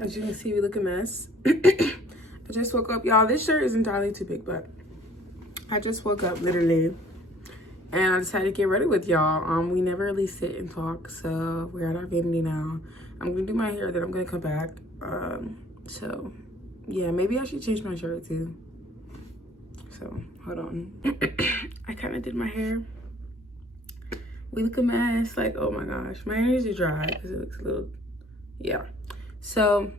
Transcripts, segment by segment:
As you can see, we look a mess. I just woke up, y'all. This shirt is entirely too big, but I just woke up literally, and I decided to get ready with y'all. We never really sit and talk, so we're at our vanity now. I'm gonna do my hair, then I'm gonna come back. So yeah, maybe I should change my shirt too. So hold on. I kind of did my hair. We look a mess. Like, oh my gosh, my hair is dry because it looks a little, yeah. So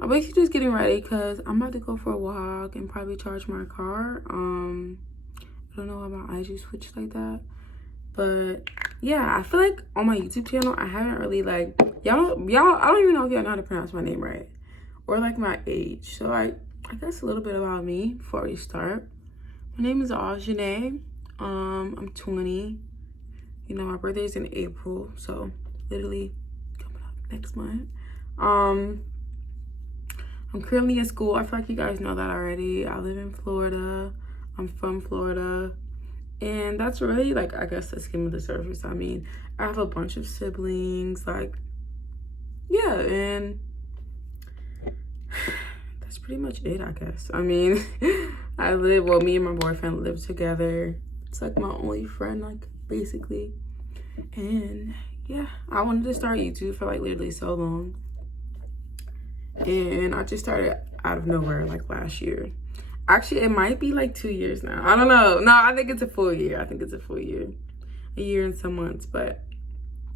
I'm basically just getting ready because I'm about to go for a walk and probably charge my car. I don't know why my eyes just switched like that, but yeah, I feel like on my YouTube channel I haven't really like y'all I don't even know if y'all know how to pronounce my name right or like my age. So I guess a little bit about me before we start. My name is Ajane. I'm 20. You know, my birthday is in April, so literally coming up next month. I'm currently in school. I feel like you guys know that already. I live in Florida. I'm from Florida. And that's really, like, I guess the skim of the surface. I mean, I have a bunch of siblings, like, yeah, and that's pretty much it, I guess. I mean, me and my boyfriend live together. It's like my only friend, like, basically. And yeah, I wanted to start YouTube for like literally so long, and I just started out of nowhere like last year. Actually, it might be like 2 years now. I don't know. No, I think it's a full year. A year and some months. But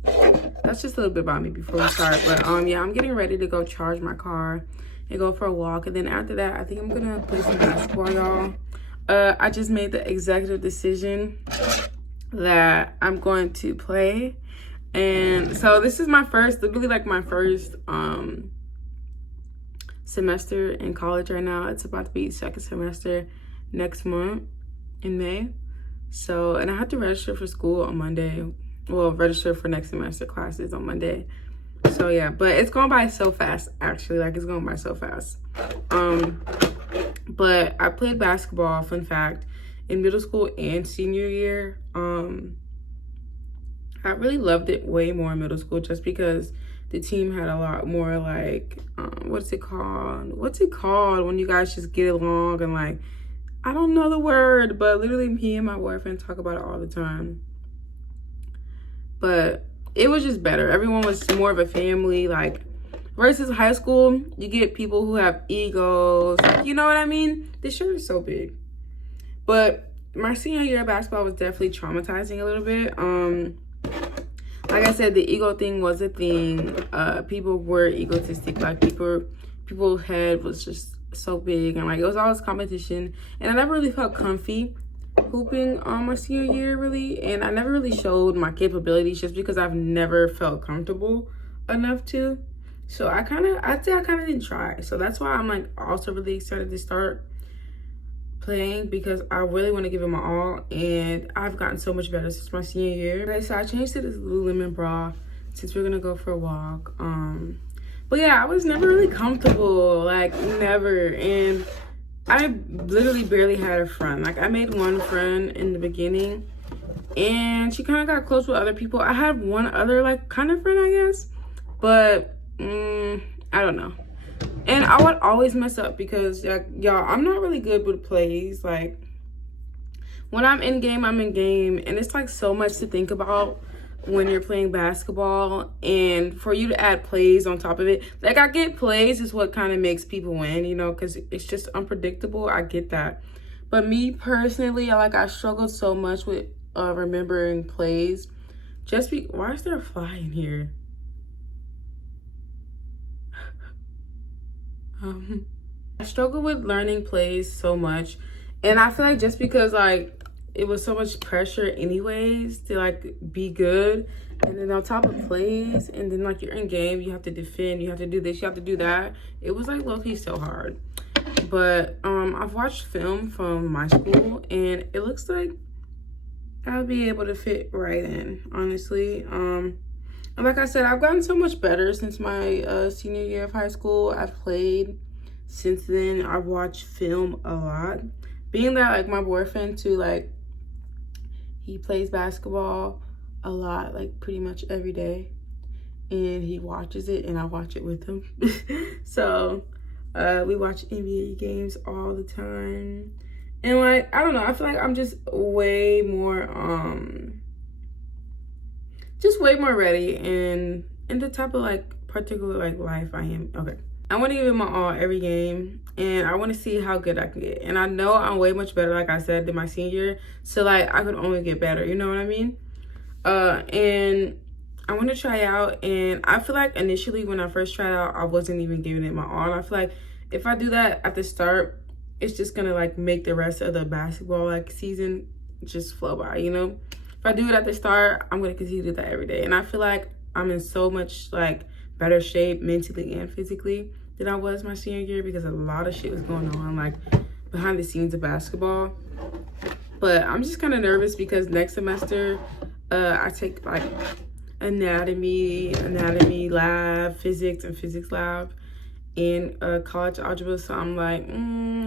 that's just a little bit about me before we start. But yeah, I'm getting ready to go charge my car and go for a walk, and then after that I think I'm gonna play some basketball, y'all. I just made the executive decision that I'm going to play, and so this is my first, literally like my first semester in college right now. It's about to be second semester next month in May. So, and I have to register for school on Monday. Well, register for next semester classes on Monday. So yeah, but it's going by so fast, actually. Like, it's going by so fast. But I played basketball, fun fact, in middle school and senior year. I really loved it way more in middle school just because the team had a lot more like, what's it called when you guys just get along and like, I don't know the word, but literally me and my boyfriend talk about it all the time. But it was just better. Everyone was more of a family, like, versus high school, you get people who have egos. You know what I mean? This shirt is so big. But my senior year of basketball was definitely traumatizing a little bit. Like I said, the ego thing was a thing. People were egotistic. Like, people's head was just so big, and like it was always competition. And I never really felt comfy hooping on my senior year, really. And I never really showed my capabilities just because I've never felt comfortable enough to. So I'd say I kind of didn't try. So that's why I'm like also really excited to start playing, because I really want to give it my all, and I've gotten so much better since my senior year. Okay, so I changed to this Lululemon bra since we're gonna go for a walk. But yeah, I was never really comfortable, like never, and I literally barely had a friend. Like, I made one friend in the beginning, and she kind of got close with other people. I had one other like kind of friend, I guess, but I don't know. And I would always mess up because, y'all, I'm not really good with plays. Like, when I'm in game, I'm in game. And it's, like, so much to think about when you're playing basketball. And for you to add plays on top of it. Like, I get plays is what kind of makes people win, you know, because it's just unpredictable. I get that. But me personally, I struggled so much with remembering plays. Why is there a fly in here? I struggle with learning plays so much, and I feel like just because like it was so much pressure anyways to like be good, and then on top of plays, and then like you're in game, you have to defend, you have to do this, you have to do that. It was like low-key so hard. But I've watched film from my school, and it looks like I'll be able to fit right in, honestly. And like I said, I've gotten so much better since my senior year of high school. I've played since then. I've watched film a lot. Being that, like, my boyfriend, too, like, he plays basketball a lot, like, pretty much every day. and he watches it and I watch it with him. So we watch NBA games all the time. And like, I don't know, I feel like I'm just way more ready and in the type of like particular like life I am. Okay. I want to give it my all every game, and I want to see how good I can get. And I know I'm way much better, like I said, than my senior year. So like I could only get better, you know what I mean? And I want to try out, and I feel like initially when I first tried out, I wasn't even giving it my all. I feel like if I do that at the start, it's just gonna like make the rest of the basketball like season just flow by, you know? If I do it at the start, I'm gonna continue to do that every day. And I feel like I'm in so much like better shape mentally and physically than I was my senior year, because a lot of shit was going on like behind the scenes of basketball. But I'm just kind of nervous because next semester I take like anatomy lab, physics and physics lab in college algebra. So I'm like,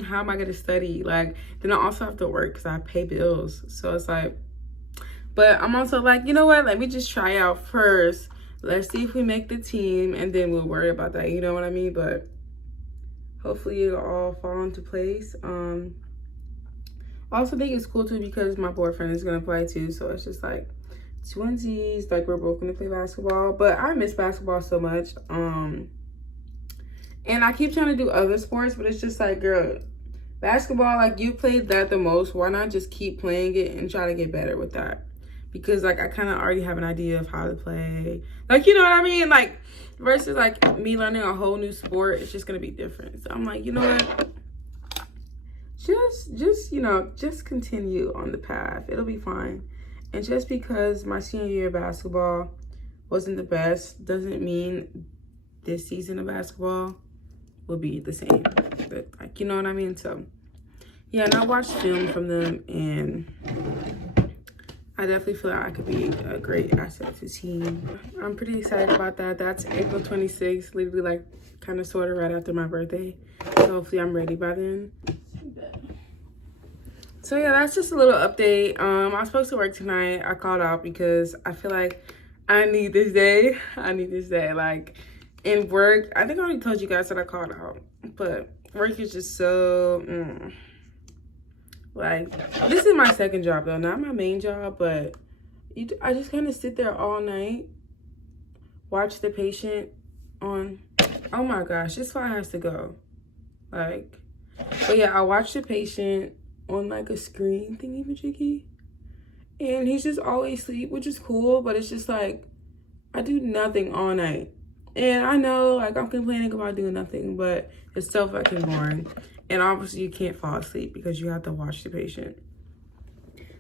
how am I gonna study? Like, then I also have to work because I pay bills. So it's like, but I'm also like, you know what? Let me just try out first. Let's see if we make the team, and then we'll worry about that. You know what I mean? But hopefully it'll all fall into place. I also think it's cool too because my boyfriend is gonna play too. So it's just like twinsies, like we're both gonna play basketball. But I miss basketball so much. And I keep trying to do other sports, but it's just like, girl, basketball, like you played that the most. Why not just keep playing it and try to get better with that? Because like I kind of already have an idea of how to play, like, you know what I mean, like versus like me learning a whole new sport. It's just gonna be different. So I'm like, you know what, just you know, just continue on the path, it'll be fine. And just because my senior year of basketball wasn't the best doesn't mean this season of basketball will be the same. But like, you know what I mean? So yeah, and I watched film from them, and I definitely feel like I could be a great asset to the team. I'm pretty excited about that. That's April 26th, literally like kind of sort of right after my birthday. So hopefully I'm ready by then. So yeah, that's just a little update. I was supposed to work tonight. I called out because I feel like I need this day. Like in work, I think I already told you guys that I called out, but work is just so like, this is my second job though, not my main job, but I just kind of sit there all night, watch the patient on, oh my gosh, this file has to go. Like, but yeah, I watch the patient on like a screen thingy majiggy, and he's just always asleep, which is cool, but it's just like, I do nothing all night. And I know like I'm complaining about doing nothing, but it's so fucking boring. And obviously you can't fall asleep because you have to watch the patient.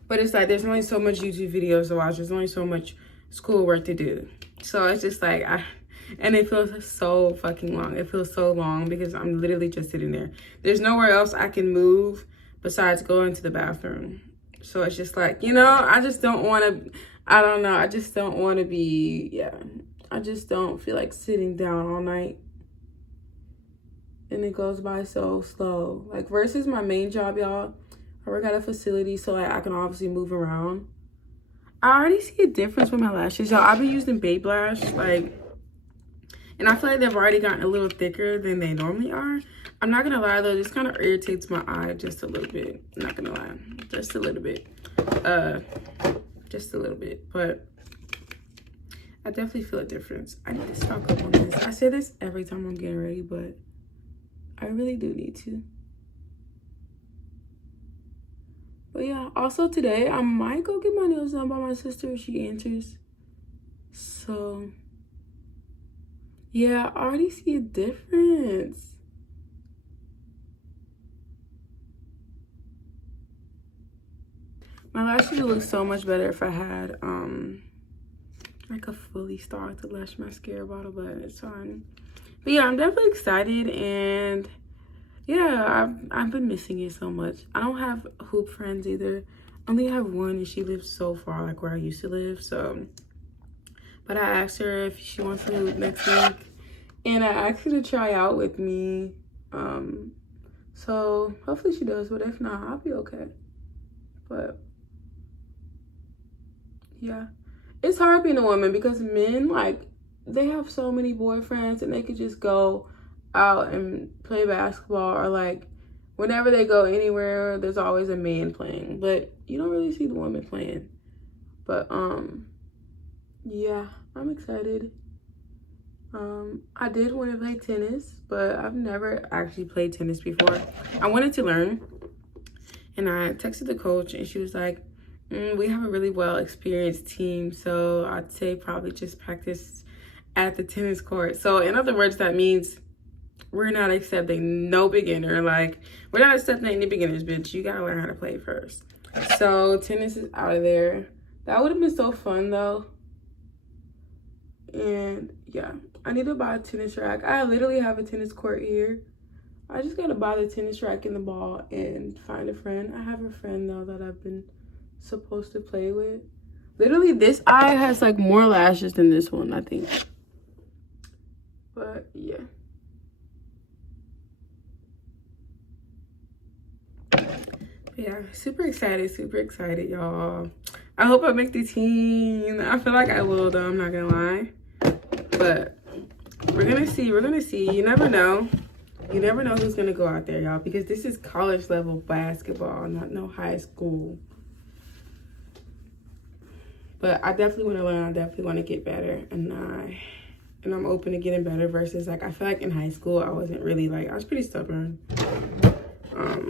But it's like, there's only so much YouTube videos to watch. There's only so much schoolwork to do. So it's just like, and it feels so fucking long. It feels so long because I'm literally just sitting there. There's nowhere else I can move besides going to the bathroom. So it's just like, you know, I just don't want to, I don't know. I just don't want to be, yeah. I just don't feel like sitting down all night. And it goes by so slow. Like versus my main job, y'all, I work at a facility, so like I can obviously move around. I already see a difference with my lashes, y'all. I've been using Babe Lash, like, and I feel like they've already gotten a little thicker than they normally are. I'm not gonna lie though, this kind of irritates my eye just a little bit. I'm not gonna lie, just a little bit. Just a little bit, but I definitely feel a difference. I need to stock up on this. I say this every time I'm getting ready, but I really do need to. But yeah, also today, I might go get my nails done by my sister if she answers. So, yeah, I already see a difference. My lashes would look so much better if I had, like a fully stocked lash mascara bottle, but it's fine. But yeah, I'm definitely excited, and yeah, I've been missing it so much. I don't have hoop friends either. I only have one, and she lives so far, like where I used to live. So, but I asked her if she wants to hoop next week, and I asked her to try out with me. So hopefully she does, but if not, I'll be okay. But yeah, it's hard being a woman because men, like, they have so many boyfriends and they could just go out and play basketball, or like whenever they go anywhere, there's always a man playing, but you don't really see the woman playing. But yeah, I'm excited. I did want to play tennis, but I've never actually played tennis before. I wanted to learn, and I texted the coach and she was like, we have a really well experienced team, so I'd say probably just practice at the tennis court. So in other words, that means we're not accepting no beginner. Like, we're not accepting any beginners, bitch. You gotta learn how to play first. So tennis is out of there. That would have been so fun though. And yeah, I need to buy a tennis rack. I literally have a tennis court here. I just gotta buy the tennis rack and the ball and find a friend. I have a friend though that I've been supposed to play with. Literally, this eye has like more lashes than this one, I think. But yeah. Yeah, super excited, y'all. I hope I make the team. I feel like I will though, I'm not gonna lie. But we're gonna see. You never know. You never know who's gonna go out there, y'all, because this is college level basketball, not no high school. But I definitely want to learn. I definitely want to get better, and I'm open to getting better. Versus like, I feel like in high school I wasn't really like, I was pretty stubborn.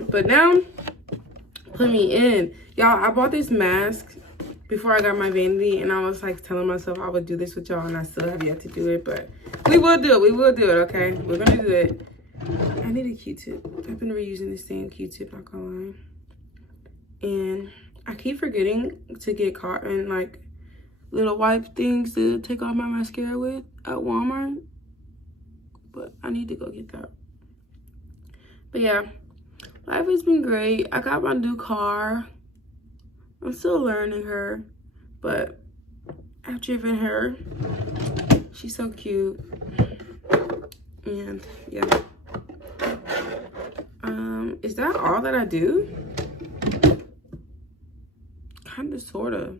But now, put me in, y'all. I bought this mask before I got my vanity, and I was like telling myself I would do this with y'all, and I still have yet to do it. But we will do it. We will do it. Okay, we're gonna do it. I need a Q-tip. I've been reusing the same Q-tip, not gonna lie. And I keep forgetting to get cotton, like little wipe things to take off my mascara with at Walmart. But I need to go get that. But yeah, life has been great. I got my new car. I'm still learning her, but I've driven her. She's so cute. And yeah. Is that all that I do? Kinda, sorta.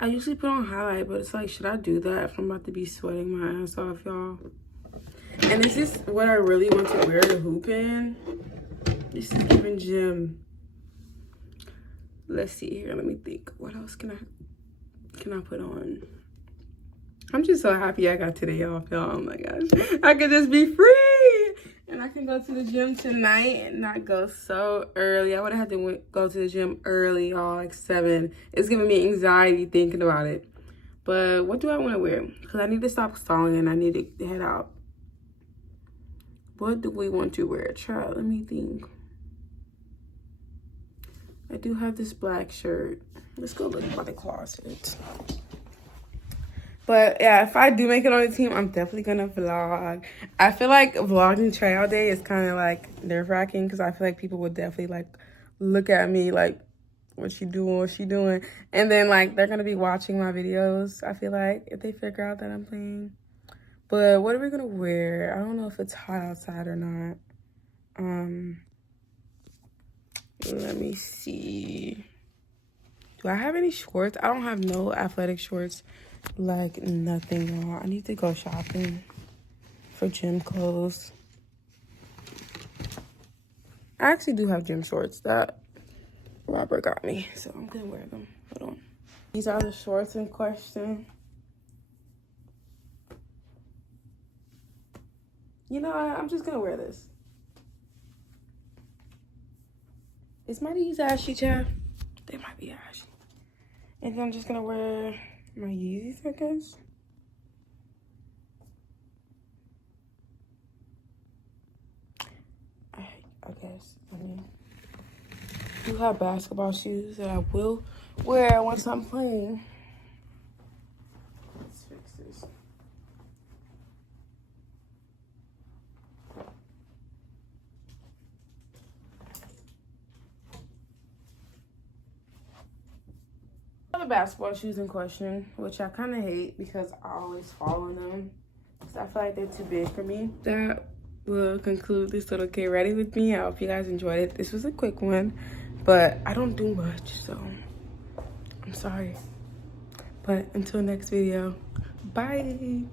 I usually put on highlight, but it's like, should I do that if I'm about to be sweating my ass off, y'all? And is this what I really want to wear to hoop in? This is giving gym. Let's see here. Let me think. What else can I put on? I'm just so happy I got today off, y'all. Oh my gosh. I could just be free. And I can go to the gym tonight and not go so early. I would have had to go to the gym early, y'all, like 7. It's giving me anxiety thinking about it. But what do I want to wear? Because I need to stop stalling and I need to head out. What do we want to wear? Child, let me think. I do have this black shirt. Let's go look by the closet. But yeah, if I do make it on the team, I'm definitely gonna vlog. I feel like vlogging tryout day is kind of like nerve-wracking because I feel like people would definitely like look at me like, what's she doing? And then like they're gonna be watching my videos, I feel like, if they figure out that I'm playing. But what are we gonna wear? I don't know if it's hot outside or not. Let me see. Do I have any shorts? I don't have no athletic shorts. Like nothing, y'all. I need to go shopping for gym clothes. I actually do have gym shorts that Robert got me, so I'm gonna wear them. Hold on. These are the shorts in question. You know what? I'm just gonna wear this. Is my knees ashy, child? They might be ashy. And then I'm just gonna wear my Yeezys, I guess. I guess. I mean, I do have basketball shoes that I will wear once I'm playing. Let's fix this. The basketball shoes in question, which I kind of hate because I always fall in them. So I feel like they're too big for me. That will conclude this little get ready with me. I hope you guys enjoyed it. This was a quick one, but I don't do much, so I'm sorry. But until next video, bye.